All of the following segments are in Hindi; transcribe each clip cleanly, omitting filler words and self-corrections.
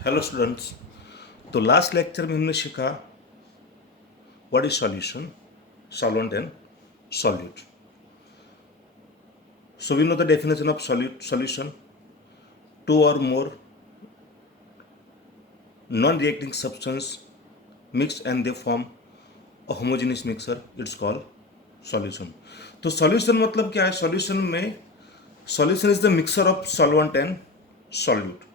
Hello students. तो लास्ट लेक्चर में हमने सीखा what is solution, solvent and solute. So we know the definition of solution: two or more non reacting substance mix and they form a homogeneous mixture, it's called solution. तो सॉल्यूशन मतलब क्या है? Solution is the mixture of solvent and solute.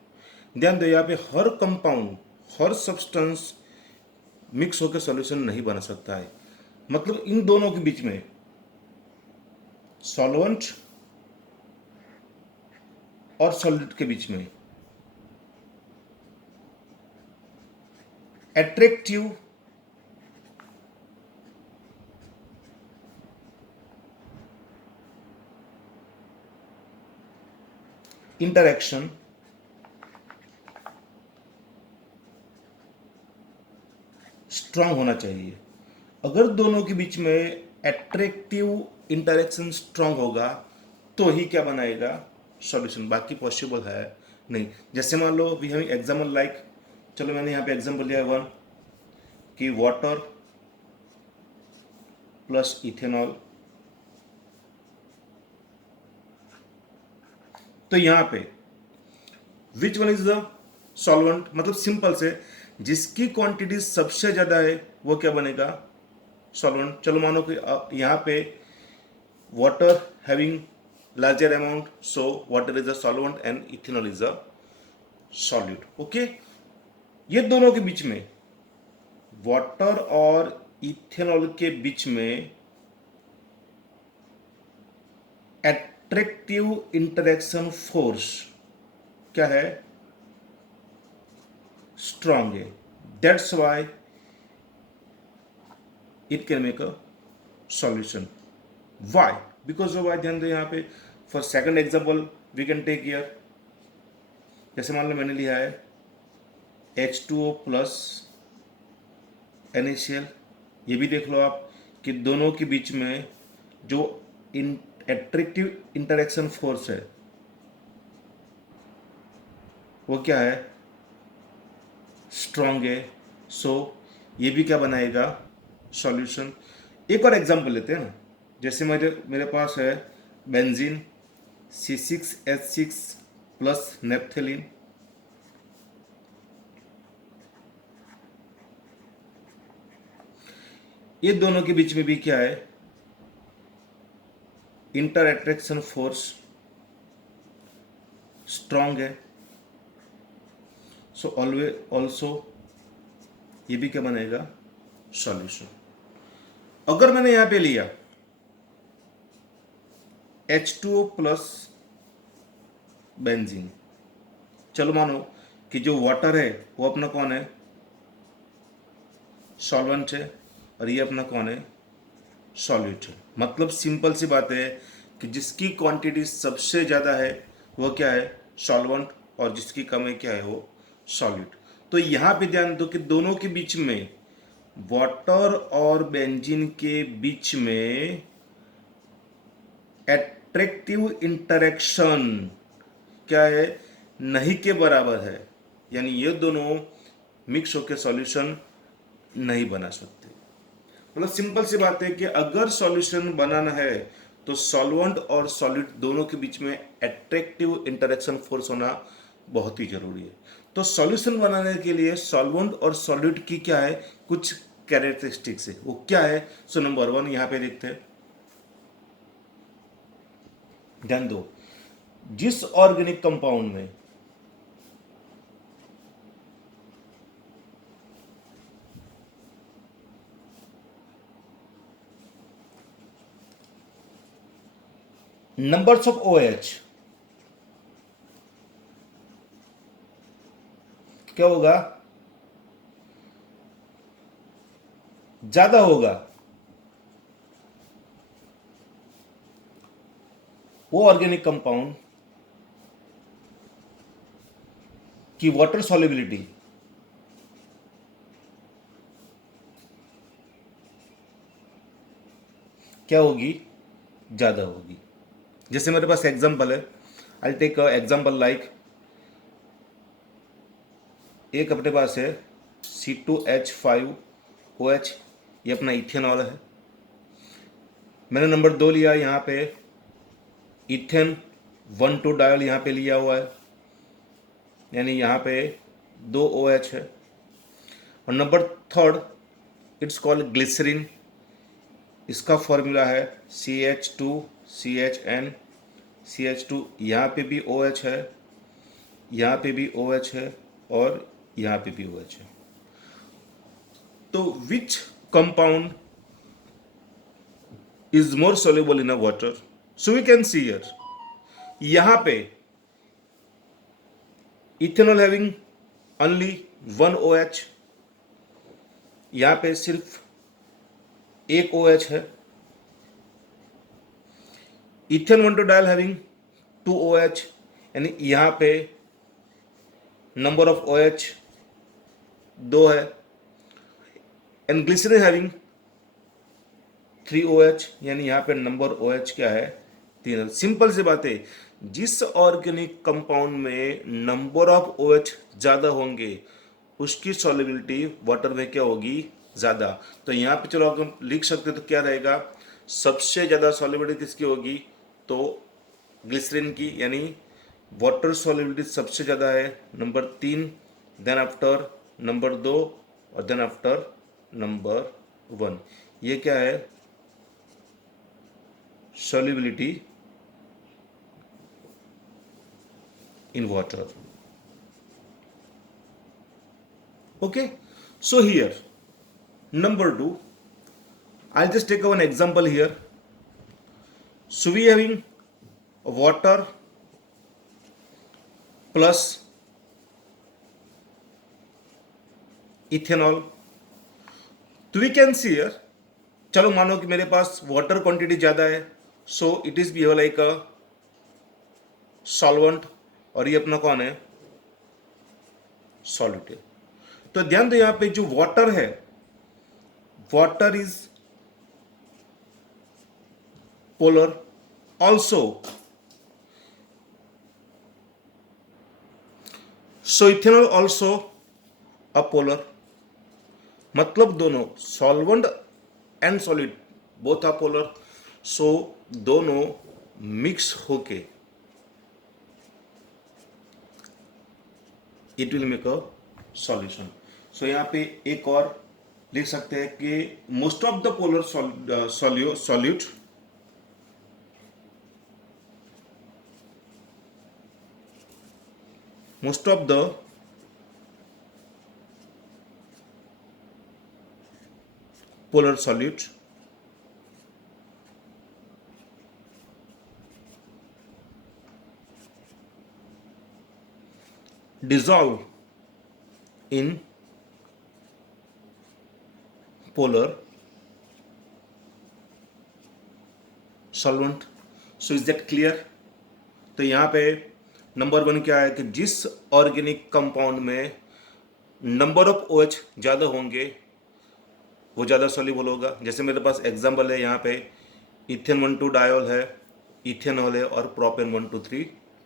ध्यान दो, यहाँ पे हर कंपाउंड, हर सब्सटेंस मिक्स होकर सॉल्यूशन नहीं बना सकता है। मतलब इन दोनों के बीच में, सॉल्वेंट और सॉल्यूट के बीच में, एट्रैक्टिव इंटरेक्शन स्ट्रांग होना चाहिए। अगर दोनों के बीच में एट्रैक्टिव इंटरेक्शन स्ट्रांग होगा तो ही क्या बनाएगा? सॉल्यूशन। बाकी पॉसिबल है नहीं। जैसे मान लो वी हैविंग एग्जाम्पल लाइक, चलो मैंने यहाँ पे एग्जाम्पल लिया वन, कि वाटर प्लस इथेनॉल। तो यहाँ पे which one is the solvent? मतलब सिंपल से, जिसकी क्वांटिटी सबसे ज्यादा है वो क्या बनेगा? सॉल्वेंट। चलो मानो कि यहाँ पे water having larger amount, so water is a solvent and ethanol is a solute. Okay, ये दोनों के बीच में, वाटर और इथेनॉल के बीच में एट्रैक्टिव इंटरेक्शन फोर्स क्या है? स्ट्रांग है। That's why it can make a solution. Why? Because of why. ध्यान दो यहाँ पे, for second example we can take here, जैसे मान लो मैंने लिया है H2O प्लस NaCl। ये भी देख लो आप कि दोनों के बीच में जो एट्रैक्टिव इंटरेक्शन फोर्स है वो क्या है? स्ट्रांग है। सो ये भी क्या बनाएगा? सॉल्यूशन। एक और एग्जांपल लेते हैं ना, जैसे मेरे मेरे पास है बेंजीन C6H6 प्लस नेप्थेलिन। ये दोनों के बीच में भी क्या है? इंटर अट्रैक्शन फोर्स स्ट्रांग है। सो ऑलवेज ऑल्सो ये भी क्या बनेगा? सॉल्यूशन। अगर मैंने यहां पे लिया H2O प्लस बेंजीन, चलो मानो कि जो वाटर है वो अपना कौन है? सॉल्वेंट है, और ये अपना कौन है? सॉल्यूट है। मतलब सिंपल सी बात है कि जिसकी क्वांटिटी सबसे ज़्यादा है वो क्या है? सॉल्वेंट, और जिसकी कम है क्या है? वो सॉल्यूट। तो यहाँ पे ध्यान दो कि दोनों के बीच में, वाटर और बेंजीन के बीच में एट्रैक्टिव इंटरेक्शन क्या है? नहीं के बराबर है। यानी ये दोनों मिक्स होकर सॉल्यूशन नहीं बना सकते। मतलब सिंपल सी बात है कि अगर सॉल्यूशन बनाना है तो सॉल्वेंट और सॉल्यूट दोनों के बीच में एट्रैक्टिव इंटरेक्शन फोर्स होना बहुत ही जरूरी है। तो सॉल्यूशन बनाने के लिए सॉल्वेंट और सॉल्यूट की क्या है? कुछ कैरेक्टरिस्टिक्स है। वो क्या है? सो नंबर वन यहां पे लिखते हैं, ध्यान दो, जिस ऑर्गेनिक कंपाउंड में नंबर्स ऑफ OH क्या होगा? ज्यादा होगा, वो ऑर्गेनिक कंपाउंड की वाटर सॉल्युबिलिटी क्या होगी? ज्यादा होगी। जैसे मेरे पास एग्जांपल है, आई टेक एग्जांपल लाइक एक अपने पास है C2H5OH, ये अपना इथेनॉल है। मैंने नंबर 2 लिया, यहाँ पे इथेन 1,2 डायल यहाँ पे लिया हुआ है, यानी यहाँ पे 2 OH है। और नंबर 3 इट्स कॉल्ड ग्लिसरीन, इसका फॉर्मूला है CH2CHN, CH2 यहाँ पे भी OH है, यहाँ पे भी OH है और यहाँ पे भी OH है। तो which compound is more soluble in a water? So we can see here, यहाँ पे इथेनॉल हैविंग ओनली 1 OH, यहाँ पे सिर्फ एक OH है। इथेन 1,2 डायल हैविंग 2 OH, यानी यहाँ पे नंबर ऑफ OH 2 है। एंड ग्लिसरीन हैविंग 3 OH, यानी यहाँ पे नंबर OH क्या है? 3 है। सिंपल सी बात है, जिस ऑर्गेनिक कंपाउंड में नंबर ऑफ OH ज़्यादा होंगे उसकी सॉल्युबिलिटी वाटर में क्या होगी? ज़्यादा। तो यहाँ पे चलो अगर हम लिख सकते तो क्या रहेगा? सबसे ज़्यादा सॉल्युबिलिटी किसकी होगी? तो ग्लिसरीन की, यानी वाटर सॉल्युबिलिटी सबसे ज़्यादा है नंबर 3, देन आफ्टर नंबर 2 और देन आफ्टर नंबर 1। ये क्या है? solubility in water. Okay, so here number 2, I'll just take one example here. So we having water plus ethanol. तो we can see here, चलो मानो कि मेरे पास वाटर क्वांटिटी ज़्यादा है, so it is behave like a solvent, और ये अपना कौन है? सॉल्यूट है। तो ध्यान दो, यहाँ पे जो वाटर है, water is polar also, so ethanol also a polar, मतलब दोनों solvent and solid both are polar, so दोनों मिक्स होके it will make a solution. So यहाँ पे एक और लिख सकते हैं कि most of the polar solute most of the polar solute dissolve in polar solvent. So is that clear? तो यहाँ पे नंबर 1 क्या है कि जिस ऑर्गेनिक कंपाउंड में नंबर ऑफ OH ज़्यादा होंगे वो ज़्यादा सॉल्युबल होगा। जैसे मेरे पास एग्जांपल है, यहाँ पे इथेन 1,2 डायोल है, इथेनॉल है और प्रोपेन 1,2,3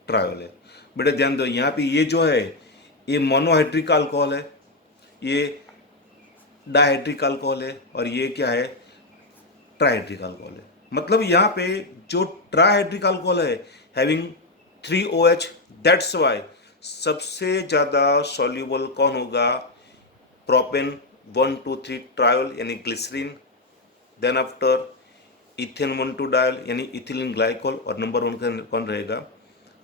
ट्रायोल है। बेटा ध्यान दो, यहाँ पे ये जो है ये मोनोहाइड्रिक अल्कोहल है, ये डायहाइड्रिक अल्कोहल है और ये क्या है? ट्राइहाइड्रिक अल्कोहल है। मतलब यहाँ पे जो ट्राइहाइड्रिक अल्कोहल है हैविंग 3 OH, दैट्स वाई सबसे ज़्यादा सॉल्युबल कौन होगा? प्रोपेन 1,2,3 ट्रायोल यानी glycerine, then after ethane 1,2 diol यानी इथिलीन ग्लाइकोल, और नंबर 1 कौन रहेगा?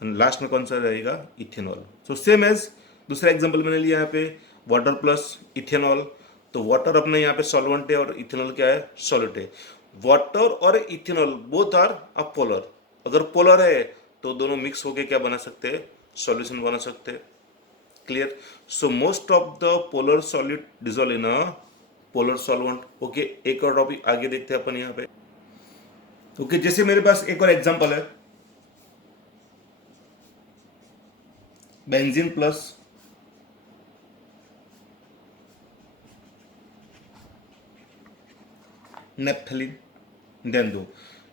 लास्ट में कौन सा रहेगा? इथेनॉल। सो सेम एज दूसरा एग्जांपल मैंने लिया यहाँ पे वाटर प्लस इथेनॉल, तो वाटर अपने यहाँ पे सॉल्वेंट है और इथेनॉल क्या है? सॉल्यूट है। वाटर और ethanol both are a polar, अगर पोलर है तो दोनों मिक्स होके क्या बना सकते हैं? सॉल्यूशन बना सकते हैं। Clear? So most of the polar solute dissolve in a polar solvent. Okay, एक और टॉपिक आगे देखते हैं अपन यहाँ पे। ओके, जैसे मेरे पास एक और एग्जांपल है, बेंजीन प्लस नेप्थलीन। ध्यान दो,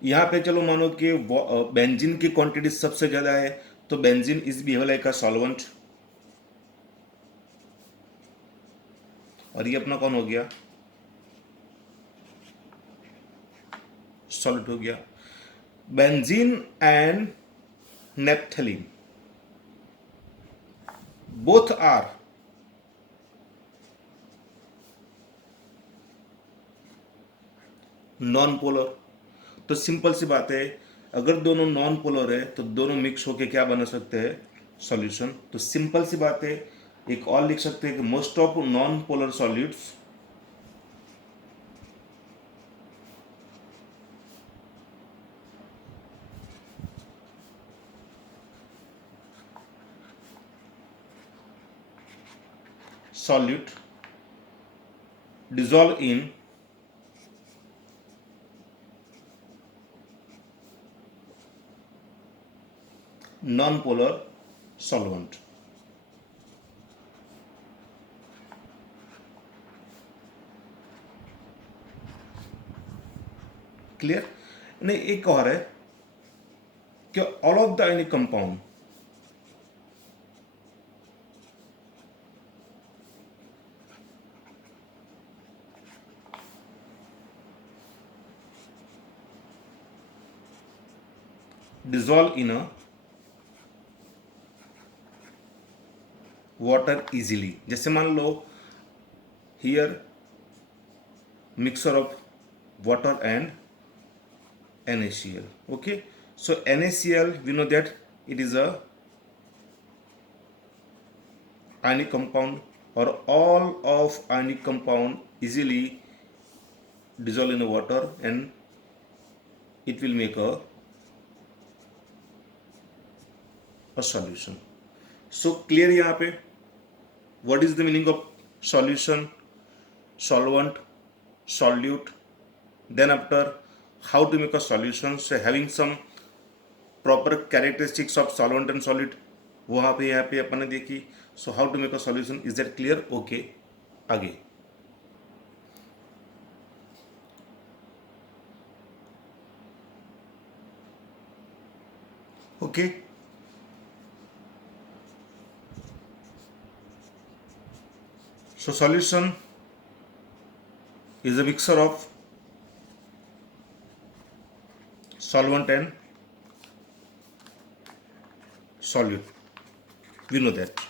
यहाँ पे चलो मानो कि बेंजीन की क्वांटिटी सबसे ज़्यादा है, तो benzene is behave like a solvent, और ये अपना कौन हो गया, सॉलिड हो गया। Benzene and naphthalene both are non polar. तो सिंपल सी बात है, अगर दोनों नॉन पोलर है तो दोनों मिक्स होके क्या बना सकते हैं, सॉल्यूशन। तो सिंपल सी बात है, एक और लिख सकते हैं कि most of non polar solutes solute dissolve in non-polar solvent। Clear. नहीं, एक और है कि all of the ionic compound dissolve in a water easily. जैसे मान लो here mixture of water and NaCl। okay, so NaCl we know that it is a ionic compound, or all of ionic compound easily dissolve in the water and it will make a solution। so clear यहाँ पे what is the meaning of solution, solvent, solute, then after how to make a solution, so having some proper characteristics of solvent and solute वहाँ पे यहाँ पे अपन ने देखी। so how to make a solution, is that clear? okay, आगे okay। so solution is a mixture of solvent and solute, we know that।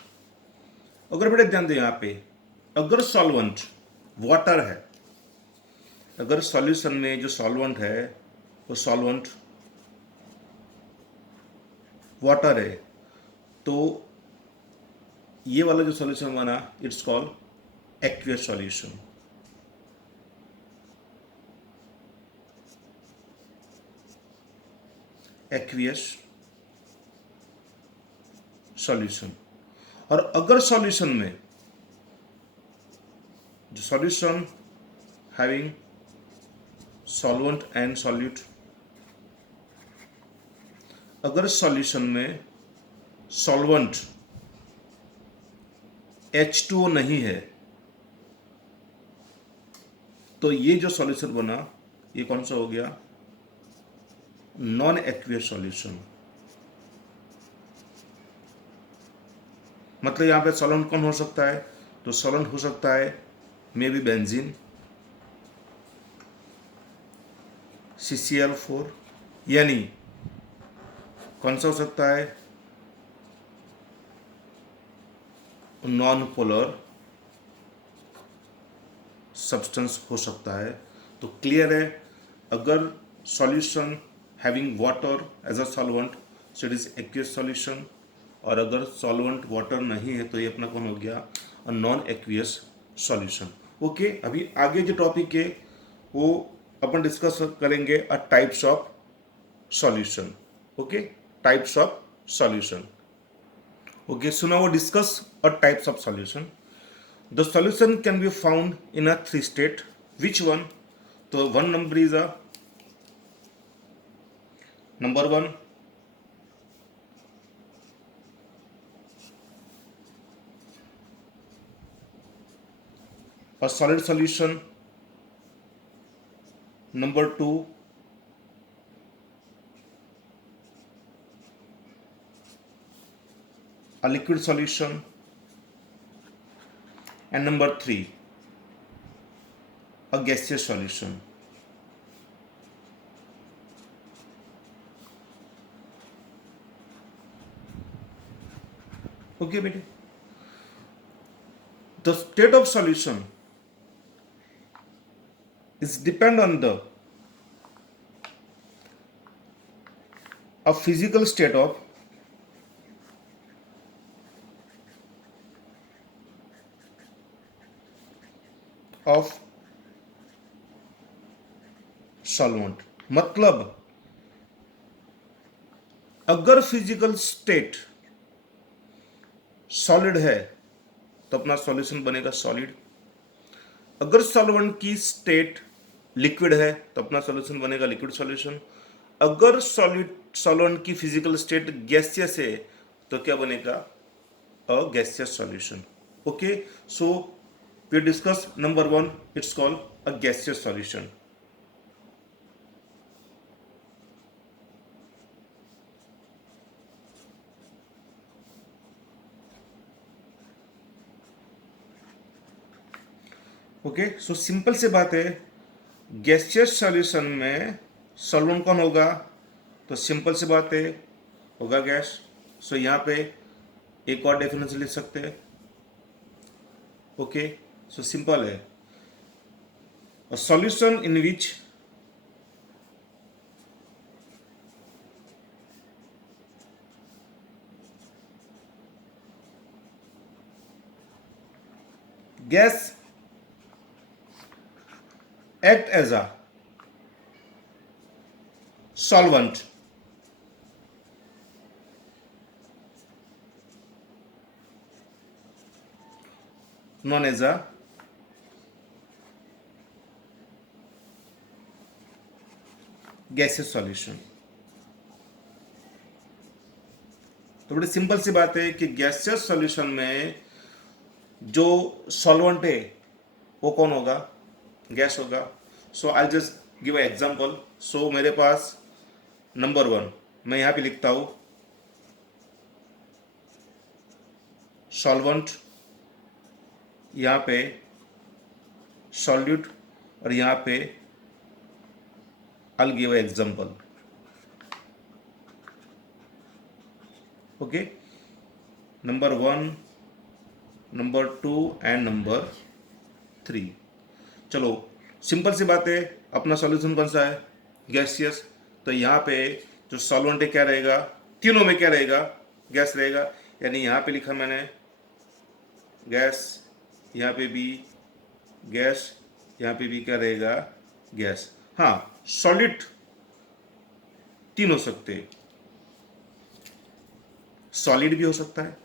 अगर बेटा ध्यान दो यहाँ पे, अगर सॉल्वेंट वाटर है, अगर सॉल्यूशन में जो सॉल्वेंट है वो सॉल्वेंट वाटर है, तो ये वाला जो सॉल्यूशन बना it's called aqueous solution. Aqueous solution. और अगर सॉल्यूशन में जो solution having solvent and solute, अगर सॉल्यूशन में सॉल्वेंट H2O नहीं है, तो ये जो सॉल्यूशन बना ये कौन सा हो गया, नॉन एक्वियस सॉल्यूशन। मतलब यहाँ पे सॉल्वेंट कौन हो सकता है, तो सॉल्वेंट हो सकता है मे बी बेंजीन, CCl4, यानी कौन सा हो सकता है, नॉन पोलर सब्सटेंस हो सकता है। तो क्लियर है, अगर solution having water as a solvent so it is aqueous solution, और अगर सॉल्वेंट वाटर नहीं है तो ये अपना कौन हो गया, नॉन एक्वियस सॉल्यूशन। ओके, अभी आगे जो टॉपिक है वो अपन डिस्कस करेंगे अ types of solution. Okay, types of solution. Okay, so now discuss a types of solution. The solution can be found in a 3 state, which one? तो 1 number is a number 1 a solid solution, number 2 a liquid solution, and number 3 a gaseous solution. Okay बेटे, the state of solution is depend on the a physical state of solvent. मतलब अगर फिजिकल स्टेट सॉलिड है तो अपना सॉल्यूशन बनेगा सॉलिड. अगर सॉल्वेंट की स्टेट लिक्विड है तो अपना सॉल्यूशन बनेगा लिक्विड सॉल्यूशन. अगर सॉल्वेंट की फिजिकल स्टेट गैसियस है तो क्या बनेगा? A gaseous solution. Okay, so we discuss number 1, it's called a gaseous solution. Okay, so simple से बात है, गैसियस सॉल्यूशन में सॉल्वेंट कौन होगा? तो सिंपल सी बात है, होगा गैस. सो यहाँ पे एक और डेफिनेशन लिख सकते हैं. ओके, सो सिंपल है, a solution in which gas act as a solvent known as a gaseous solution. तो बड़ी सिंपल सी बात है कि गैसियस सॉल्यूशन में जो सॉल्वेंट है वो कौन होगा? गैस होगा. So I just give a example. So मेरे पास नंबर 1 मैं यहाँ पे लिखता हूँ सॉल्वेंट, यहाँ पे सॉल्यूट, और यहाँ पे I will give a example. Okay, number 1, number 2 and number 3. चलो सिंपल सी बात है, अपना सॉल्यूशन कौन सा है? गैसियस. तो यहाँ पे जो सॉल्वेंट है क्या रहेगा? तीनों में क्या रहेगा? गैस रहेगा. यानी यहाँ पे लिखा मैंने गैस, यहाँ पे भी गैस, यहाँ पे भी क्या रहेगा? गैस. हाँ, सॉलिड तीन हो सकते हैं, सॉलिड भी हो सकता है,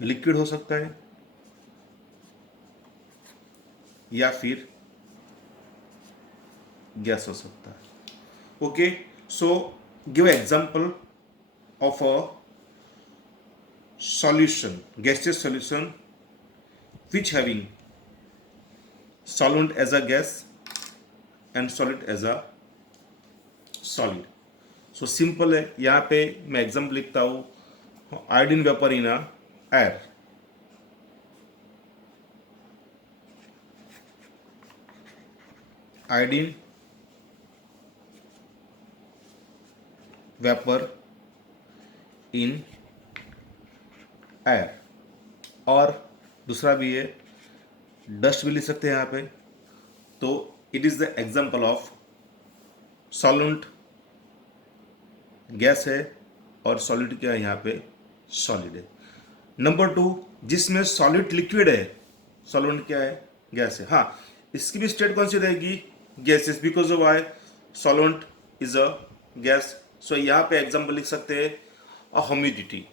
लिक्विड हो सकता है, या फिर गैस हो सकता है. Okay, so give example of a solution, gaseous solution which having solvent as a gas and solid as a solid. So simple है, यहाँ पे मैं एग्जाम्पल लिखता हूँ iodine vapour in a air. Iodine vapour in air. और दूसरा भी है, डस्ट भी लिख सकते हैं यहाँ पे. तो it is the example of solvent gas है और सॉलिड क्या है? यहाँ पे सॉलिड है. नंबर 2, जिसमें सॉलिड लिक्विड है, सॉल्वेंट क्या है? गैस है. हाँ, इसकी भी स्टेट कौन सी रहेगी? Gases, because of why solvent is a gas. So यहाँ पे एग्जाम्पल लिख सकते हैं अ ह्यूमिडिटी.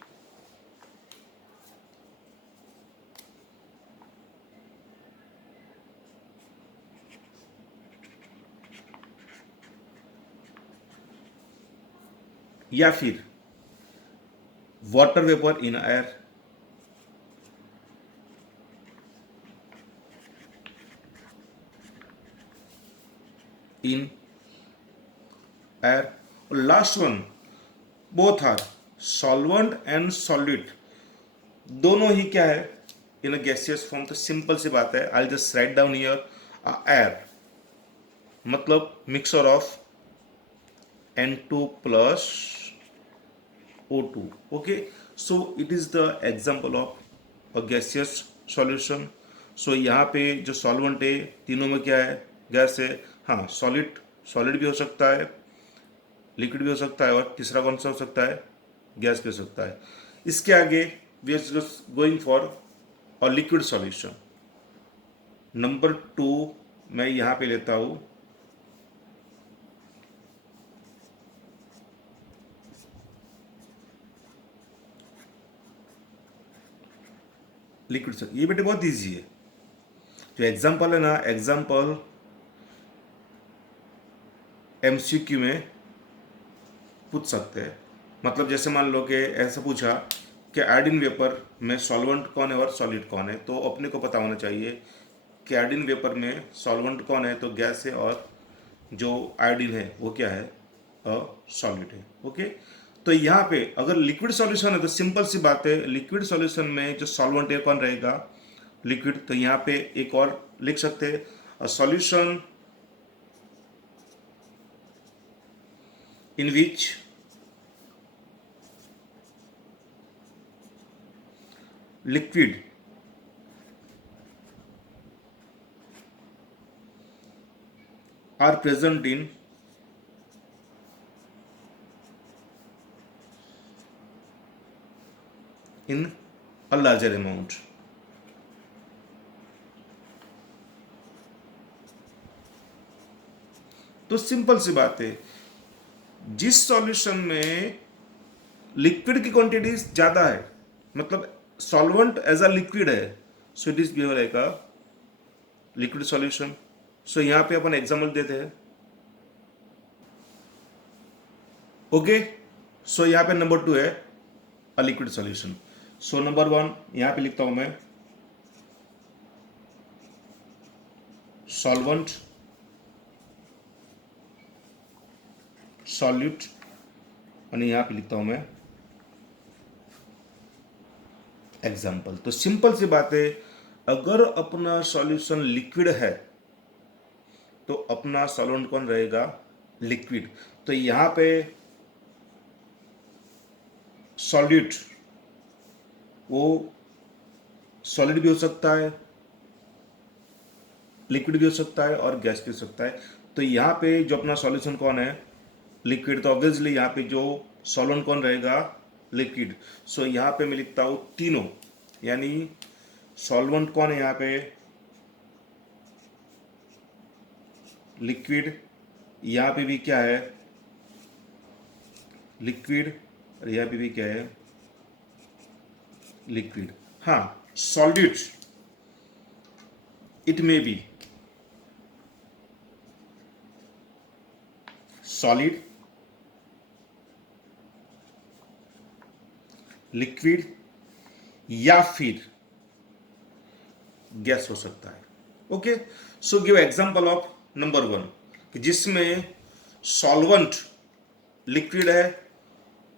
या फिर water vapour in air. In air. Last one, both are solvent and solid दोनों ही क्या है, इन अ गैसियस फॉर्म। तो सिंपल सी बात है, I just write down here air, मतलब mixture of N2 plus O2. Okay, so it is the example of a gaseous solution. So यहाँ पे जो सॉल्वेंट है तीनों में क्या है, गैस है। हाँ, सॉलिड, सॉलिड भी हो सकता है, लिक्विड भी हो सकता है, और तीसरा कौन सा हो सकता है, गैस भी हो सकता है। इसके आगे we are going for a liquid solution. Number 2 मैं यहाँ पे लेता हूँ लिक्विड। ये बेटे बहुत ईजी है, जो एग्जाम्पल है ना, एग्जाम्पल एमसीक्यू में पूछ सकते हैं। मतलब जैसे मान लो कि ऐसा पूछा कि आयोडीन वेपर में सॉल्वेंट कौन है और सॉलिड कौन है, तो अपने को पता होना चाहिए कि आयोडीन वेपर में सॉल्वेंट कौन है, तो गैस है, और जो आयोडीन है वो क्या है, सॉलिड है। ओके, तो यहाँ पे अगर लिक्विड सॉल्यूशन है तो सिंपल सी बात है, लिक्विड सॉल्यूशन में जो सॉल्वेंट है कौन रहेगा, लिक्विड। तो यहाँ पे एक और लिख सकते हैं, solution in which liquid are present in a larger amount। तो सिंपल सी बात है, जिस सॉल्यूशन में लिक्विड की क्वांटिटी ज़्यादा है, मतलब सॉल्वेंट एज अ लिक्विड है, so it is given like a liquid solution. So यहाँ पे अपन एग्जाम्पल देते हैं। ओके, सो यहाँ पे नंबर 2 है अ लिक्विड सॉल्यूशन। सो नंबर 1 यहाँ पे लिखता हूँ मैं, सॉल्वेंट, सॉल्यूट, और यहाँ पे लिखता हूँ मैं एग्जाम्पल। तो सिंपल सी बात है, अगर अपना सॉल्यूशन लिक्विड है तो अपना सॉल्वेंट कौन रहेगा, लिक्विड। तो यहाँ पे सॉल्यूट वो सॉलिड भी हो सकता है, लिक्विड भी हो सकता है, और गैस भी हो सकता है। तो यहाँ पे जो अपना सॉल्यूशन कौन है, लिक्विड। तो ऑब्वियसली यहाँ पे जो सॉल्वेंट कौन रहेगा, लिक्विड। सो यहाँ पे मैं लिखता हूँ तीनों, यानी सॉल्वेंट कौन है यहाँ पे, लिक्विड। यहाँ पे भी क्या है, लिक्विड, और यहाँ पे भी क्या है, लिक्विड। हाँ, solute it may be solid, liquid, या फिर गैस हो सकता है। Okay, so give example of number 1 कि जिसमें सॉल्वेंट लिक्विड है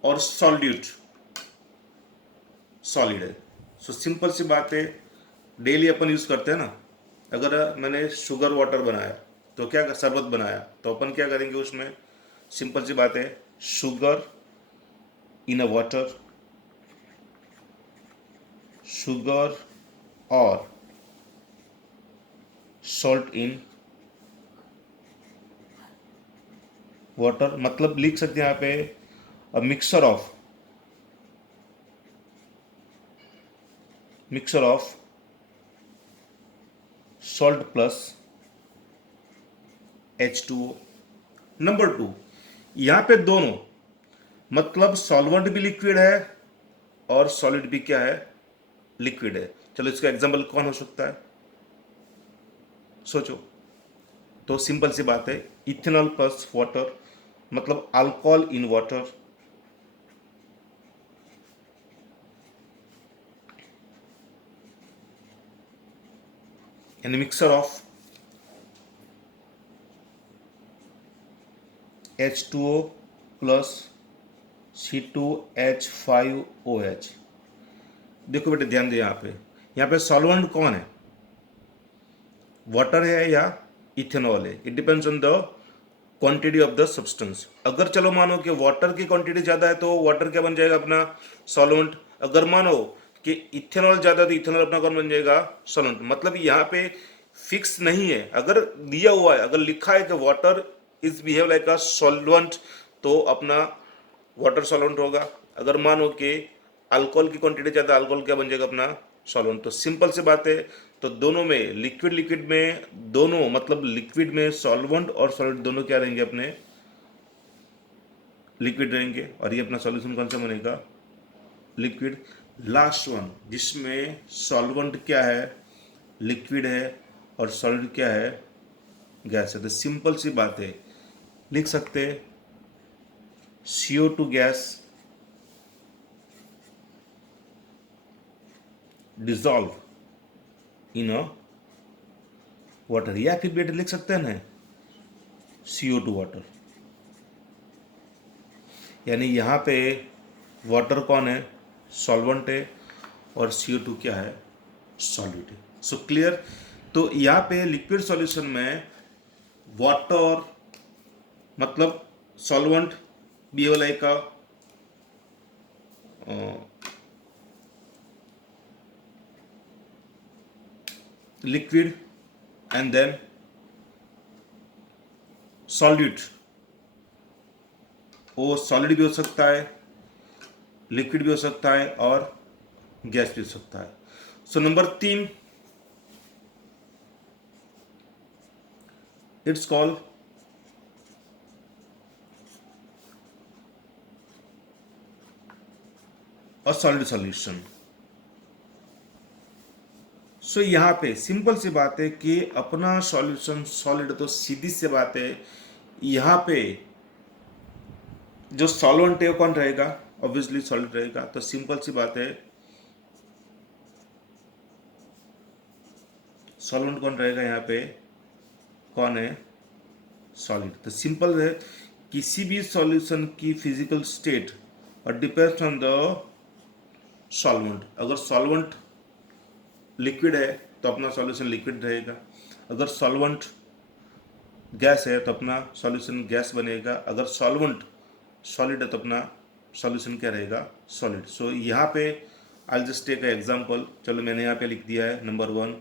और सॉल्यूट सॉलिड है। सो सिंपल सी बात है, डेली अपन यूज करते हैं ना। अगर मैंने शुगर वाटर बनाया, तो क्या शरबत बनाया, तो अपन क्या करेंगे उसमें, सिंपल सी बात है, sugar in a water, sugar और सॉल्ट इन वाटर। मतलब लिख सकते हैं यहाँ पे mixer of salt plus H2O। Number 2, यहाँ पे दोनों, मतलब सॉल्वेंट भी लिक्विड है और सॉलिड भी क्या है, लिक्विड है। चलो इसका एग्जांपल कौन हो सकता है, सोचो। तो सिंपल सी बात है, इथेनॉल प्लस वाटर, मतलब अल्कोहल इन वाटर, यानी mixer of H2O plus C2H5OH। देखो बेटे ध्यान दे, यहाँ पे सॉल्वेंट कौन है, वाटर है या इथेनॉल है, it depends on the quantity of the substance. अगर चलो मानो कि वाटर की क्वांटिटी ज़्यादा है तो वाटर क्या बन जाएगा अपना, सॉल्वेंट। अगर मानो कि इथेनॉल ज़्यादा है तो इथेनॉल अपना कौन बन जाएगा, सॉल्वेंट। मतलब यहाँ पे फिक्स नहीं है, अगर दिया हुआ है, अगर लिखा है कि water is behave like a solvent तो अपना वाटर सॉल्वेंट होगा। अगर मानो कि अल्कोहल की क्वांटिटी ज़्यादा, अल्कोहल क्या बन जाएगा अपना, सॉल्वेंट। तो सिंपल सी बात है। तो दोनों में लिक्विड लिक्विड में दोनों, मतलब लिक्विड में सॉल्वेंट और सॉलिड दोनों क्या रहेंगे अपने, लिक्विड रहेंगे। और ये अपना सॉल्यूशन कौन सा बनेगा, लिक्विड। लास्ट वन जिसमें सॉल्वेंट क्या है, लिक्विड है, और सॉलिड क्या है, गैस है। तो सिंपल सी बात है, लिख सकते हैं CO2 gas dissolve in a water, या फिर बेटे लिख सकते हैं ना CO2 वाटर। यानी यहाँ पे वाटर कौन है, सॉल्वेंट है, और CO2 क्या है, सॉलिड है। So clear. तो यहाँ पे लिक्विड सॉल्यूशन में वाटर मतलब सॉल्वेंट भी हो like liquid and then solute. वो सॉलिड भी हो सकता है, लिक्विड भी हो सकता है, और गैस भी हो सकता है। So number 3, it's called a solid solution. So यहाँ पे सिंपल सी बात है कि अपना सॉल्यूशन सॉलिड, तो सीधी सी बात है यहाँ पे जो सॉल्वेंट है वो कौन रहेगा, ऑब्वियसली सॉलिड रहेगा। तो सिंपल सी बात है, सॉल्वेंट कौन रहेगा यहाँ पे, कौन है, सॉलिड। तो सिंपल है, किसी भी सॉल्यूशन की फिजिकल स्टेट और डिपेंड्स ऑन द सॉल्वेंट। अगर सॉल्वेंट लिक्विड है तो अपना सॉल्यूशन लिक्विड रहेगा, अगर सॉल्वेंट गैस है तो अपना सॉल्यूशन गैस बनेगा, अगर सॉल्वेंट सॉलिड है तो अपना सॉल्यूशन क्या रहेगा, सॉलिड। सो यहाँ पे आई जस्ट टेक एग्जांपल। चलो मैंने यहाँ पे लिख दिया है नंबर 1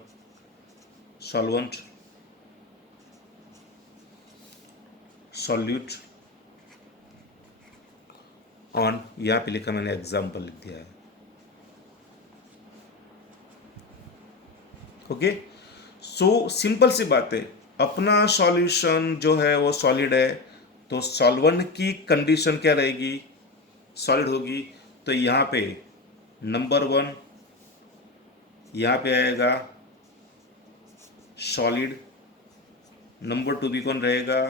सॉल्वेंट, सॉल्यूट, ऑन यहाँ पे लिखा मैंने एग्जांपल लिख दिया है। ओके। सो सिंपल सी बात है, अपना सॉल्यूशन जो है वो सॉलिड है, तो सॉल्वेंट की कंडीशन क्या रहेगी, सॉलिड होगी। तो यहाँ पे नंबर 1 यहाँ पे आएगा सॉलिड, नंबर 2 भी कौन रहेगा,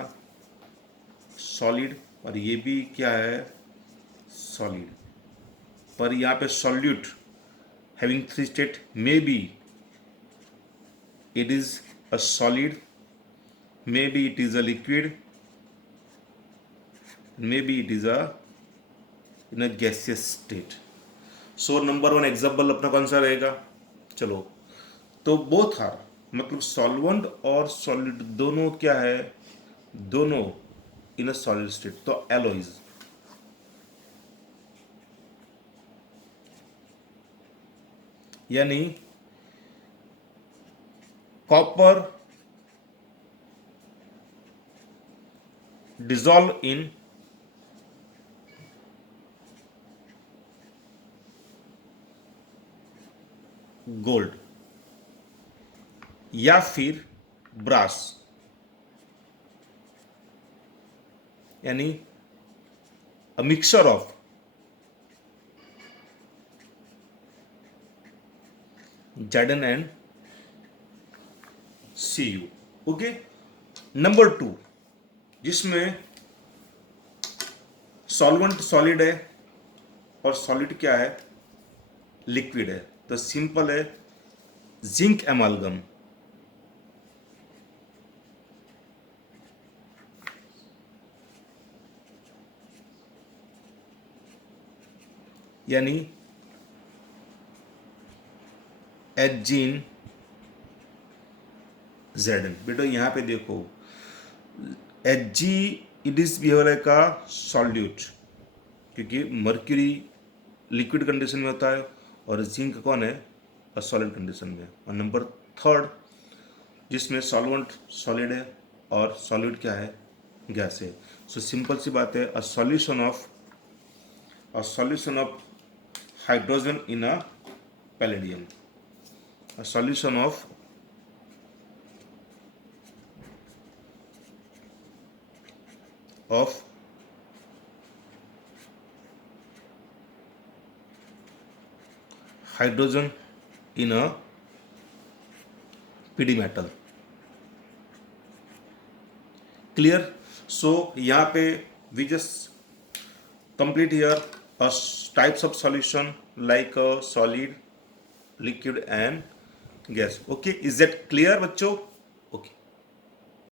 सॉलिड, और ये भी क्या है, सॉलिड। पर यहाँ पे solute having 3 state, may be it is a solid, maybe it is a liquid, maybe it is a in a gaseous state. So number 1 example अपना कौन सा रहेगा, चलो। तो बोथ आर, मतलब सॉल्वेंट और सॉलिड दोनों क्या है, दोनों इन अ सॉलिड स्टेट। तो एलोइज, यानी कॉपर डिजॉल्व इन गोल्ड, या फिर ब्रास, यानी a mixture of Zn and Cu। Okay. Number 2 जिसमें सॉल्वेंट सॉलिड है और सॉलिड क्या है, लिक्विड है। तो सिंपल है, जिंक एमालगम, यानी Hg in Zn। बेटा यहाँ पे देखो, Hg इट इज बिहेवियर का सॉल्यूट, क्योंकि मर्क्यूरी लिक्विड कंडीशन में होता है और जिंक कौन है, सॉलिड कंडीशन में। और नंबर थर्ड, जिसमें सॉल्वेंट सॉलिड है और सॉल्यूट क्या है, गैस है। सो सिंपल सी बात है, a solution of hydrogen in a palladium, a solution of hydrogen in a PD metal. Clear? So यहाँ पे we just complete here a types of solution like solid, liquid and gas. Okay, is that clear बच्चों?